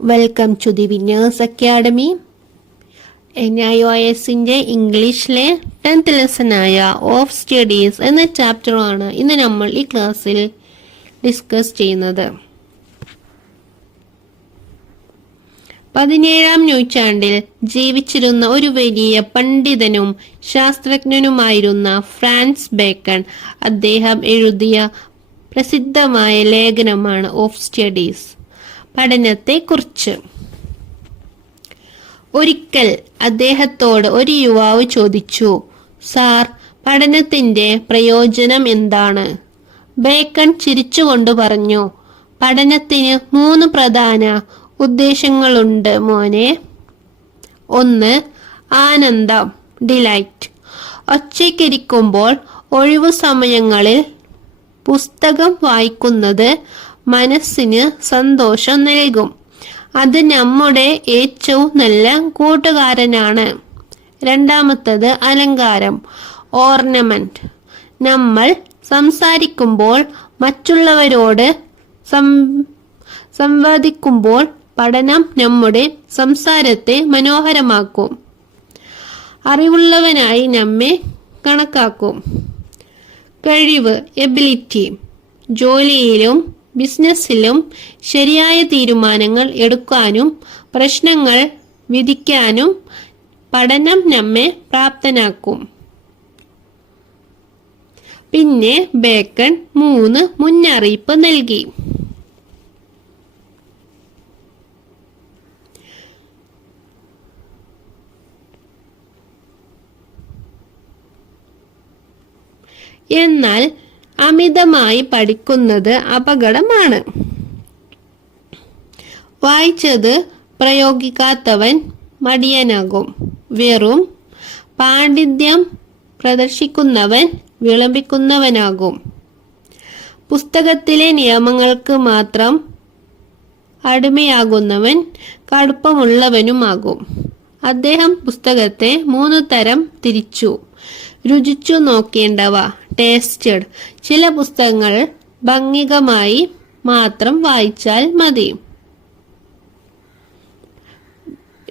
Welcome to the winners academy. NIOSന്റെ ഇംഗ്ലീഷിലെ 10th ലെസനായ of studies എന്ന ചാപ്റ്ററാണ് ഇന്ന് നമ്മൾ ഈ ക്ലാസ്സിൽ ഡിസ്കസ് ചെയ്യുന്നത്. 17ാം നൂറ്റാണ്ടിൽ ജീവിച്ചിരുന്ന ഒരു വലിയ പണ്ഡിതനും ശാസ്ത്രജ്ഞനുമായിരുന്ന ഫ്രാൻസ് ബേക്കൺ. അദ്ദേഹം എഴുതിയ പ്രസിദ്ധമായ ലേഖനമാണ് ഓഫ് സ്റ്റഡീസ്, പഠനത്തെക്കുറിച്ച്. ഒരിക്കൽ അദ്ദേഹത്തോട് ഒരു യുവാവ് ചോദിച്ചു, സാർ, പഠനത്തിന്റെ പ്രയോജനം എന്താണ്? ബേക്കൺ ചിരിച്ചുകൊണ്ട് പറഞ്ഞു, പഠനത്തിന് 3 പ്രധാന ഉദ്ദേശങ്ങളുണ്ട് മോനെ. 1. ആനന്ദം, ഡിലൈറ്റ്. ഒറ്റയ്ക്കിരിക്കുമ്പോൾ ഒഴിവു സമയങ്ങളിൽ പുസ്തകം വായിക്കുന്നത് മനസ്സിന് സന്തോഷം നൽകും. അത് നമ്മുടെ ഏറ്റവും നല്ല കൂട്ടുകാരനാണ്. 2. അലങ്കാരം, ഓർണമെന്റ്. നമ്മൾ സംസാരിക്കുമ്പോൾ, മറ്റുള്ളവരോട് സംവദിക്കുമ്പോൾ പഠനം നമ്മുടെ സംസാരത്തെ മനോഹരമാക്കും, അറിവുള്ളവനായി നമ്മെ കണക്കാക്കും. കഴിവ്, എബിലിറ്റി. ജോലിയിലും ബിസിനസ്സിലും ശരിയായ തീരുമാനങ്ങൾ എടുക്കാനും പ്രശ്നങ്ങൾ വിധിക്കാനും പഠനം നമ്മെ പ്രാപ്തനാക്കും. പിന്നെ ബേക്കൺ 3 മുന്നറിയിപ്പ് നൽകി. എന്നാൽ അമിതമായി പഠിക്കുന്നത് അപകടമാണ്. വായിച്ചത് പ്രയോഗിക്കാത്തവൻ മടിയനാകും. വെറും പാണ്ഡിത്യം പ്രദർശിക്കുന്നവൻ വിളമ്പിക്കുന്നവനാകും. പുസ്തകത്തിലെ നിയമങ്ങൾക്ക് മാത്രം അടിമയാകുന്നവൻ കടുപ്പമുള്ളവനുമാകും. അദ്ദേഹം പുസ്തകത്തെ 3 തരം തിരിച്ചു. രുചിച്ചു നോക്കേണ്ടവ, ടേസ്റ്റഡ്. ചില പുസ്തകങ്ങൾ ഭംഗികമായി മാത്രം വായിച്ചാൽ മതി.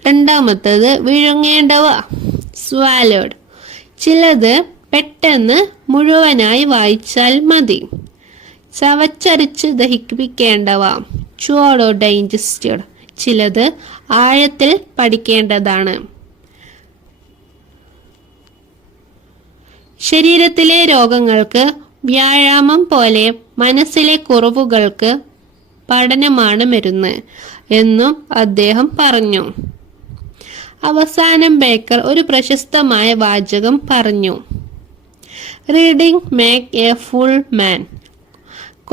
2. വിഴുങ്ങേണ്ടവ, സ്വാലോഡ്. ചിലത് പെട്ടെന്ന് മുഴുവനായി വായിച്ചാൽ മതി. ചവച്ചരച്ച് ദഹിപ്പിക്കേണ്ടവ, ചുവടോ ഡൈജസ്റ്റഡ്. ചിലത് ആഴത്തിൽ പഠിക്കേണ്ടതാണ്. ശരീരത്തിലെ രോഗങ്ങൾക്ക് വ്യായാമം പോലെ മനസ്സിലെ കുറവുകൾക്ക് പഠനമാണ് മരുന്ന് എന്നും അദ്ദേഹം പറഞ്ഞു. അവസാനം ബേക്കർ ഒരു പ്രശസ്തമായ വാചകം പറഞ്ഞു, reading make a full man,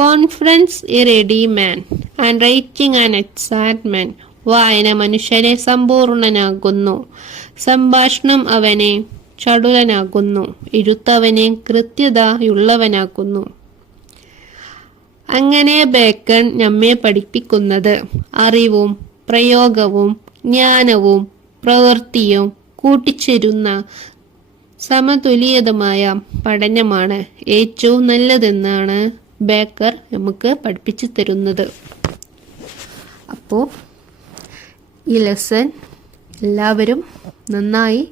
confidence a ready man, and writing an exact man. വായന മനുഷ്യനെ സമ്പൂർണനാകുന്നു, സംഭാഷണം അവനെ ചടുലനാകുന്നു, എഴുത്തവനെ കൃത്യതയുള്ളവനാക്കുന്നു. അങ്ങനെ ബേക്കൺ നമ്മെ പഠിപ്പിക്കുന്നത് അറിവും പ്രയോഗവും ജ്ഞാനവും പ്രവൃത്തിയും കൂട്ടിച്ചേരുന്ന സമതുലിതമായ പഠനമാണ് ഏറ്റവും നല്ലതെന്നാണ് ബേക്കർ നമുക്ക് പഠിപ്പിച്ചു തരുന്നത്. അപ്പോൾ ഈ ലെസൺ എല്ലാവരും നന്നായി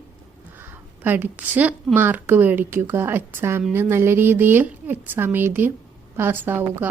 പഠിച്ച് മാർക്ക് മേടിക്കുക. എക്സാമിന് നല്ല രീതിയിൽ എക്സാം എഴുതി പാസ്സാവുക.